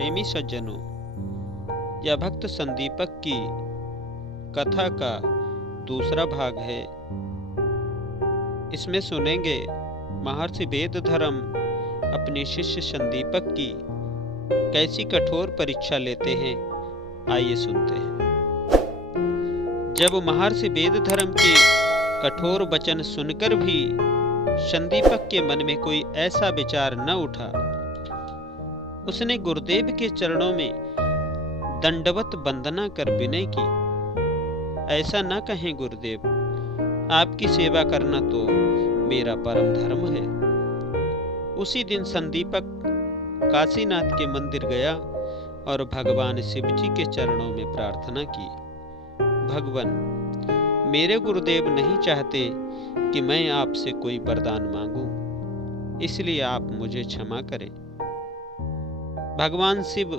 प्रेमी सज्जनों, यह भक्त संदीपक की कथा का दूसरा भाग है। इसमें सुनेंगे महर्षि वेदधर्म अपने शिष्य संदीपक की कैसी कठोर परीक्षा लेते हैं। आइए सुनते हैं। जब महर्षि वेदधर्म के कठोर वचन सुनकर भी संदीपक के मन में कोई ऐसा विचार न उठा, उसने गुरुदेव के चरणों में दंडवत वंदना कर विनय की। ऐसा न कहें गुरुदेव, आपकी सेवा करना तो मेरा परम धर्म है। उसी दिन संदीपक काशीनाथ के मंदिर गया और भगवान शिव जी के चरणों में प्रार्थना की, भगवान, मेरे गुरुदेव नहीं चाहते कि मैं आपसे कोई वरदान मांगूं, इसलिए आप मुझे क्षमा करें। भगवान शिव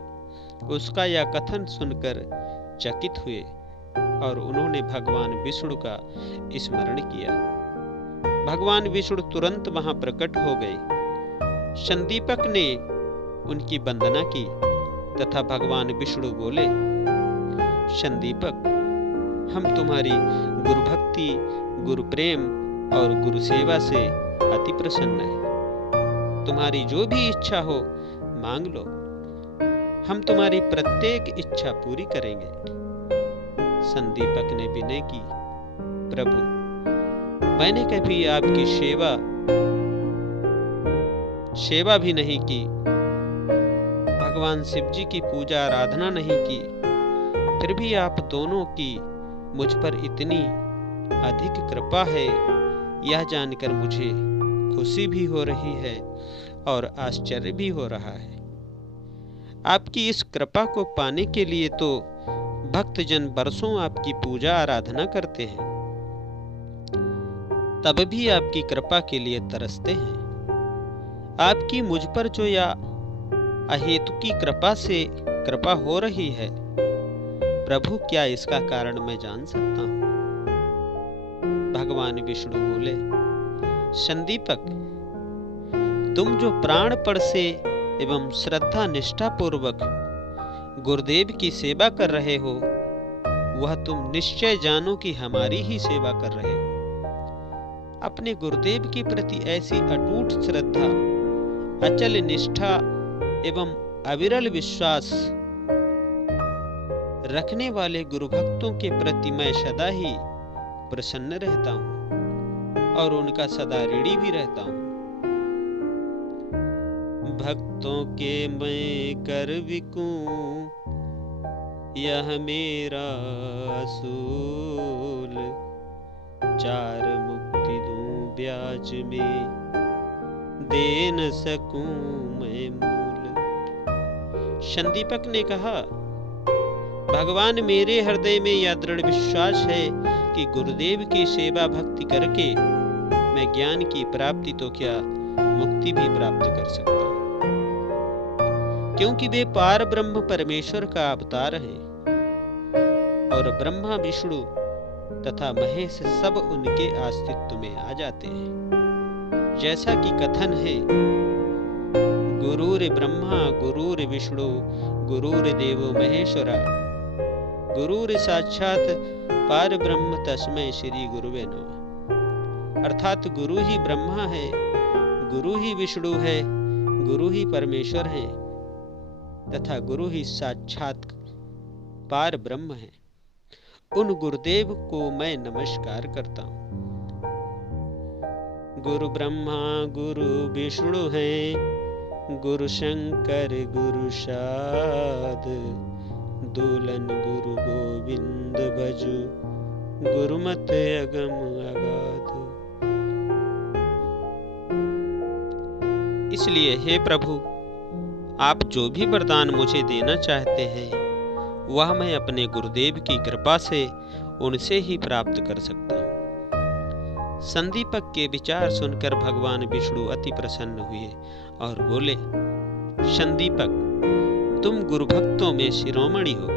उसका यह कथन सुनकर चकित हुए और उन्होंने भगवान विष्णु का स्मरण किया। भगवान विष्णु तुरंत वहां प्रकट हो गए। संदीपक ने उनकी वंदना की तथा भगवान विष्णु बोले, संदीपक, हम तुम्हारी गुरु भक्ति, गुरु प्रेम और गुरु सेवा से अति प्रसन्न हैं। तुम्हारी जो भी इच्छा हो मांग लो, हम तुम्हारी प्रत्येक इच्छा पूरी करेंगे। संदीपक ने विनय की, प्रभु, मैंने कभी आपकी सेवा भी नहीं की, भगवान शिव जी की पूजा आराधना नहीं की, फिर भी आप दोनों की मुझ पर इतनी अधिक कृपा है, यह जानकर मुझे खुशी भी हो रही है और आश्चर्य भी हो रहा है। आपकी इस कृपा को पाने के लिए तो भक्तजन बरसों आपकी पूजा आराधना करते हैं, तब भी आपकी कृपा के लिए तरसते हैं। आपकी मुझ पर जो या अहेतु की कृपा हो रही है, प्रभु, क्या इसका कारण मैं जान सकता हूं? भगवान विष्णु बोले, संदीपक, तुम जो प्राणपण से एवं श्रद्धा निष्ठा पूर्वक गुरुदेव की सेवा कर रहे हो, वह तुम निश्चय जानो कि हमारी ही सेवा कर रहे हो। अपने गुरुदेव के प्रति ऐसी अटूट श्रद्धा, अचल निष्ठा एवं अविरल विश्वास रखने वाले गुरु भक्तों के प्रति मैं सदा ही प्रसन्न रहता हूं और उनका सदा ऋणी भी रहता हूं। भक्तों के मैं कर बिकूं, यह मेरा असूल, चार मुक्ति दूं ब्याज में, दे न सकूं मैं मूल। संदीपक ने कहा, भगवान, मेरे हृदय में यह दृढ़ विश्वास है कि गुरुदेव की सेवा भक्ति करके मैं ज्ञान की प्राप्ति तो क्या मुक्ति भी प्राप्त कर सकता हूं, क्योंकि वे पार ब्रह्म परमेश्वर का अवतार हैं और ब्रह्मा, विष्णु तथा महेश सब उनके अस्तित्व में आ जाते हैं। जैसा कि कथन है, गुरुर ब्रह्मा गुरुर विष्णु गुरुर देवो महेश्वरा, गुरुर साक्षात पार ब्रह्म तस्मै श्री गुरुवे नमः। अर्थात गुरु ही ब्रह्मा है, गुरु ही विष्णु है, गुरु ही परमेश्वर है तथा गुरु ही साक्षात पार ब्रह्म है। उन गुरुदेव को मैं नमस्कार करता हूं। गुरु ब्रह्मा गुरु विष्णु है, गुरु शंकर गुरु साध, दूलन गुरु गोविंद भजु, गुरुमत अगम अगाध। इसलिए हे प्रभु, आप जो भी वरदान मुझे देना चाहते हैं, वह मैं अपने गुरुदेव की कृपा से उनसे ही प्राप्त कर सकता हूँ। संदीपक के विचार सुनकर भगवान विष्णु अति प्रसन्न हुए और बोले, संदीपक, तुम गुरु भक्तों में शिरोमणि हो,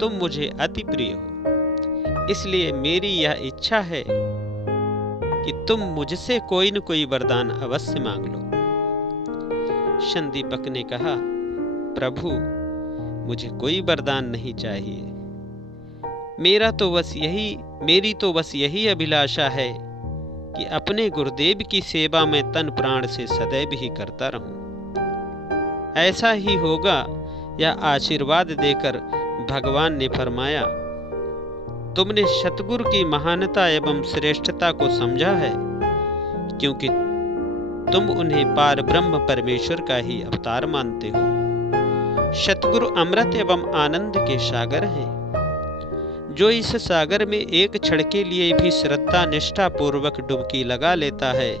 तुम मुझे अति प्रिय हो, इसलिए मेरी यह इच्छा है कि तुम मुझसे कोई न कोई वरदान अवश्य मांग लो। संदीपक ने कहा, प्रभु, मुझे कोई वरदान नहीं चाहिए। मेरी तो बस यही अभिलाषा है कि अपने गुरुदेव की सेवा में तन प्राण से सदैव ही करता रहूं। ऐसा ही होगा, यह आशीर्वाद देकर भगवान ने फरमाया, तुमने सतगुरु की महानता एवं श्रेष्ठता को समझा है, क्योंकि तुम उन्हें पार ब्रह्म परमेश्वर का ही अवतार मानते हो। सतगुरु अमृत एवं आनंद के सागर हैं। जो इस सागर में एक क्षण के लिए भी श्रद्धा निष्ठा पूर्वक डुबकी लगा लेता है,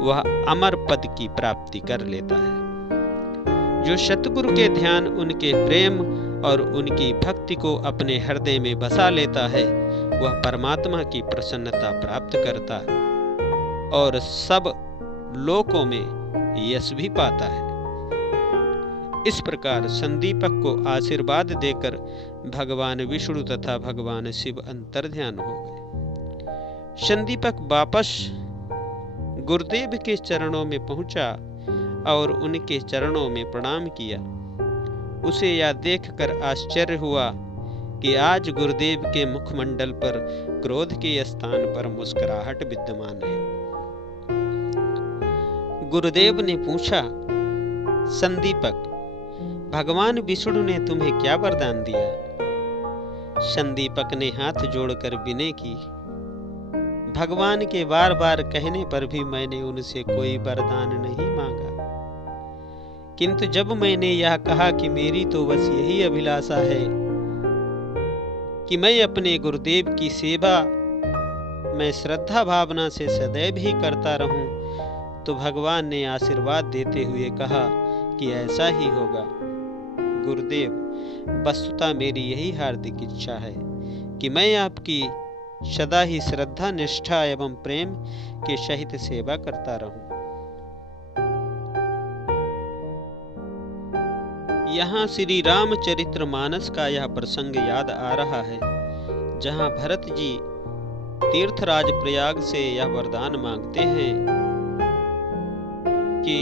वह अमर पद की प्राप्ति कर लेता है। जो सतगुरु के ध्यान, उनके प्रेम और उनकी भक्ति को अपने हृदय में बसा लेता है, वह परमात्मा की प्रसन्नता प्राप्त करता है और सब लोकों में यश भी पाता है। इस प्रकार संदीपक को आशीर्वाद देकर भगवान विष्णु तथा भगवान शिव अंतर्ध्यान हो गए। संदीपक वापस गुरुदेव के चरणों में पहुंचा और उनके चरणों में प्रणाम किया। उसे यह देखकर आश्चर्य हुआ कि आज गुरुदेव के मुखमंडल पर क्रोध के स्थान पर मुस्कुराहट विद्यमान है। गुरुदेव ने पूछा, संदीपक, भगवान विष्णु ने तुम्हें क्या वरदान दिया? संदीपक ने हाथ जोड़कर विनय की, भगवान के बार बार कहने पर भी मैंने उनसे कोई वरदान नहीं मांगा, किंतु जब मैंने यह कहा कि मेरी तो बस यही अभिलाषा है कि मैं अपने गुरुदेव की सेवा मैं श्रद्धा भावना से सदैव ही करता रहूं, तो भगवान ने आशीर्वाद देते हुए कहा कि ऐसा ही होगा। गुरुदेव, वस्तुतः मेरी यही हार्दिक इच्छा है कि मैं आपकी सदा ही श्रद्धा निष्ठा एवं प्रेम के सहित सेवा करता रहूं। यहाँ श्री रामचरितमानस का यह प्रसंग याद आ रहा है, जहाँ भरत जी तीर्थराज प्रयाग से यह वरदान मांगते हैं कि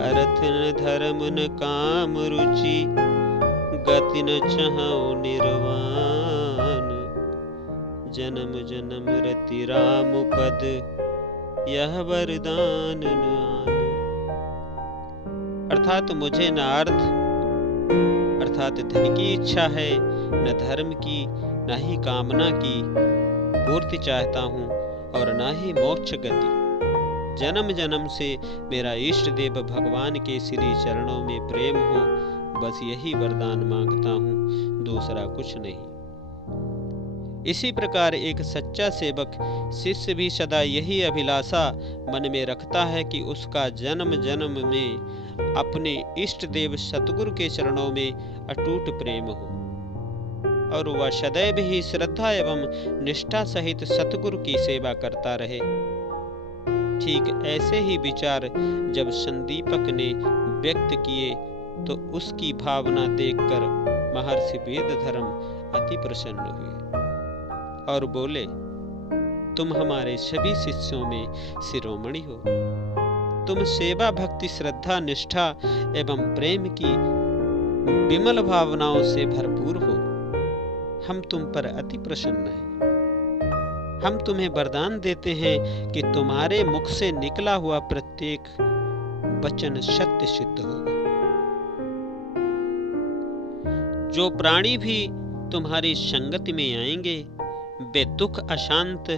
अर्थ न धर्म न काम रुचि, गति न चाहौ निर्वाण, जन्म जन्म रति राम पद, यह वरदान न आन। अर्थात मुझे न अर्थ अर्थात धन की इच्छा है, न धर्म की, न ही कामना की पूर्ति चाहता हूँ, और न ही मोक्ष गति। जन्म जन्म से मेरा इष्ट देव भगवान के श्री चरणों में प्रेम हो, बस यही वरदान मांगता हूँ, दूसरा कुछ नहीं। इसी प्रकार एक सच्चा सेवक शिष्य भी सदा यही अभिलाषा मन में रखता है कि उसका जन्म जन्म में अपने इष्ट देव सतगुरु के चरणों में अटूट प्रेम हो और वह सदैव ही श्रद्धा एवं निष्ठा सहित सतगुरु की सेवा करता रहे। ठीक ऐसे ही विचार जब संदीपक ने व्यक्त किए तो उसकी भावना देखकर महर्षि वेदधर्म अति प्रसन्न हुए और बोले, तुम हमारे सभी शिष्यों में शिरोमणि हो। तुम सेवा भक्ति श्रद्धा निष्ठा एवं प्रेम की विमल भावनाओं से भरपूर हो। हम तुम पर अति प्रसन्न हैं। हम तुम्हें वरदान देते हैं कि तुम्हारे मुख से निकला हुआ प्रत्येक वचन सत्य सिद्ध होगा। जो प्राणी भी तुम्हारी संगति में आएंगे वे दुख अशांत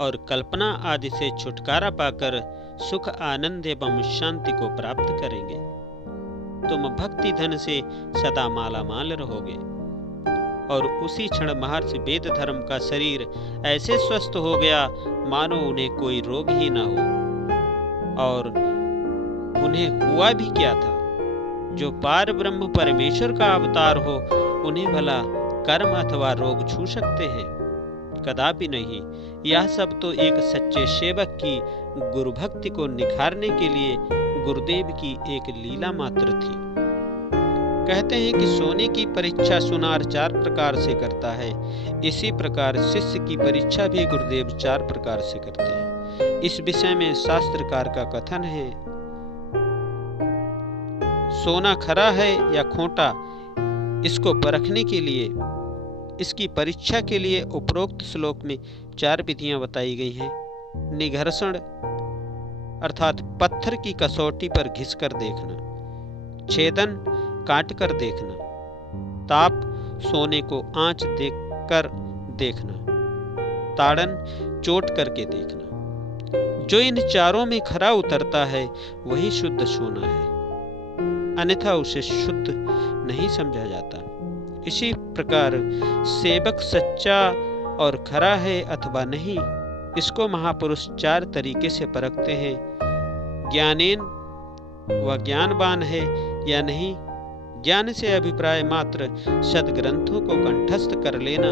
और कल्पना आदि से छुटकारा पाकर सुख आनंद एवं शांति को प्राप्त करेंगे। तुम भक्ति धन से सदा माला माल रहोगे और उसी क्षण महर्षि वेदधर्म का शरीर ऐसे स्वस्थ हो गया मानो उन्हें कोई रोग ही ना हो। और उन्हें हुआ भी क्या था? जो पार ब्रह्म परमेश्वर का अवतार हो उन्हें भला कर्म अथवा रोग छू सकते हैं? कदापि नहीं। यह सब तो एक सच्चे सेवक की गुरु भक्ति को निखारने के लिए गुरुदेव की एक लीला मात्र थी। कहते हैं कि सोने की परीक्षा सुनार 4 प्रकार से करता है, इसी प्रकार शिष्य की परीक्षा भी गुरुदेव 4 प्रकार से करते हैं। इस विषय में शास्त्रकार का कथन है, सोना खरा है या खोटा, इसको परखने के लिए, इसकी परीक्षा के लिए उपरोक्त श्लोक में 4 विधियां बताई गई हैं। निघर्षण अर्थात पत्थर की कसौटी पर घिसकर देखना, छेदन काट कर देखना, ताप सोने को आंच देकर देखना, ताड़न चोट करके देखना। जो इन चारों में खरा उतरता है वही शुद्ध सोना है, अन्यथा उसे शुद्ध नहीं समझा जाता। इसी प्रकार सेवक सच्चा और खरा है अथवा नहीं, इसको महापुरुष 4 तरीके से परखते हैं। ज्ञानेन, वह ज्ञानवान है या नहीं। ज्ञान से अभिप्राय मात्र सद्ग्रंथों को कंठस्थ कर लेना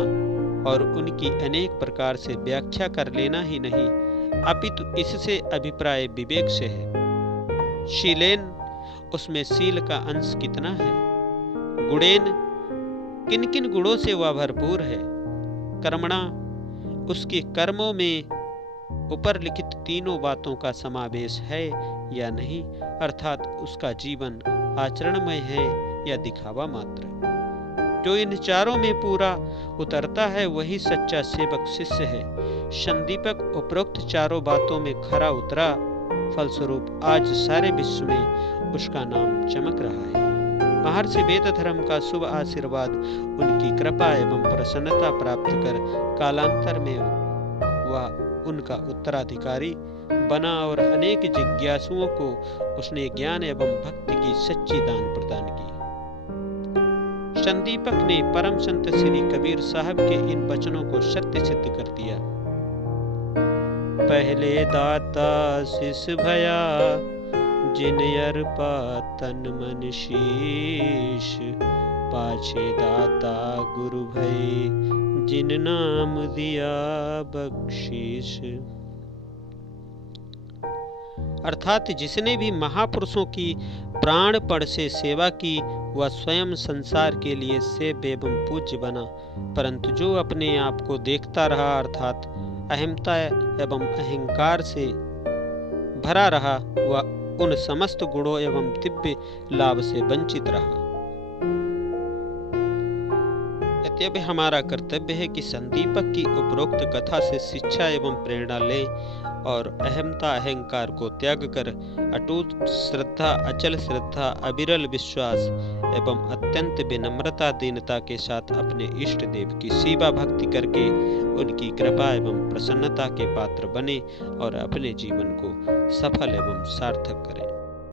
और उनकी अनेक प्रकार से व्याख्या कर लेना ही नहीं, अपितु इससे अभिप्राय विवेक से है। शीलेन, उसमें शील का अंश कितना है। गुणेन, किन किन गुणों से वह भरपूर है। कर्मणा, उसके कर्मों में ऊपर लिखित तीनों बातों का समावेश है या नहीं, अर्थात उसका जीवन आचरणमय है या दिखावा मात्र। जो इन चारों में पूरा उतरता है वही सच्चा सेवक शिष्य है। संदीपक उपरोक्त चारों बातों में खरा उतरा, फलस्वरूप आज सारे विश्व में उसका नाम चमक रहा है। महर्षि वेदधर्म का शुभ आशीर्वाद उनकी कृपा एवं प्रसन्नता प्राप्त कर कालांतर में वह उनका उत्तराधिकारी बना और अनेक जिज्ञासुओं को उसने ज्ञान एवं भक्ति की सच्ची दान प्रदान की। संदीपक ने परम संत श्री कबीर साहब के इन वचनों को सत्य सिद्ध कर दिया। पहले दाता शिष भया, जिन अर्पा तन मन शीश, पाछे दाता गुरु भय, जिन नाम दिया बख्शीश। अर्थात जिसने भी महापुरुषों की प्राणपण से सेवा की वह स्वयं संसार के लिए सेव्य एवं पूज्य बना, परंतु जो अपने आप को देखता रहा अर्थात अहमता एवं अहंकार से भरा रहा, वह उन समस्त गुणों एवं दिव्य लाभ से वंचित रहा। यद्यपि हमारा कर्तव्य है कि संदीपक की उपरोक्त कथा से शिक्षा एवं प्रेरणा लें और अहमता अहंकार को त्याग कर अटूट श्रद्धा, अचल श्रद्धा, अविरल विश्वास एवं अत्यंत विनम्रता दीनता के साथ अपने इष्ट देव की सेवा भक्ति करके उनकी कृपा एवं प्रसन्नता के पात्र बने और अपने जीवन को सफल एवं सार्थक करें।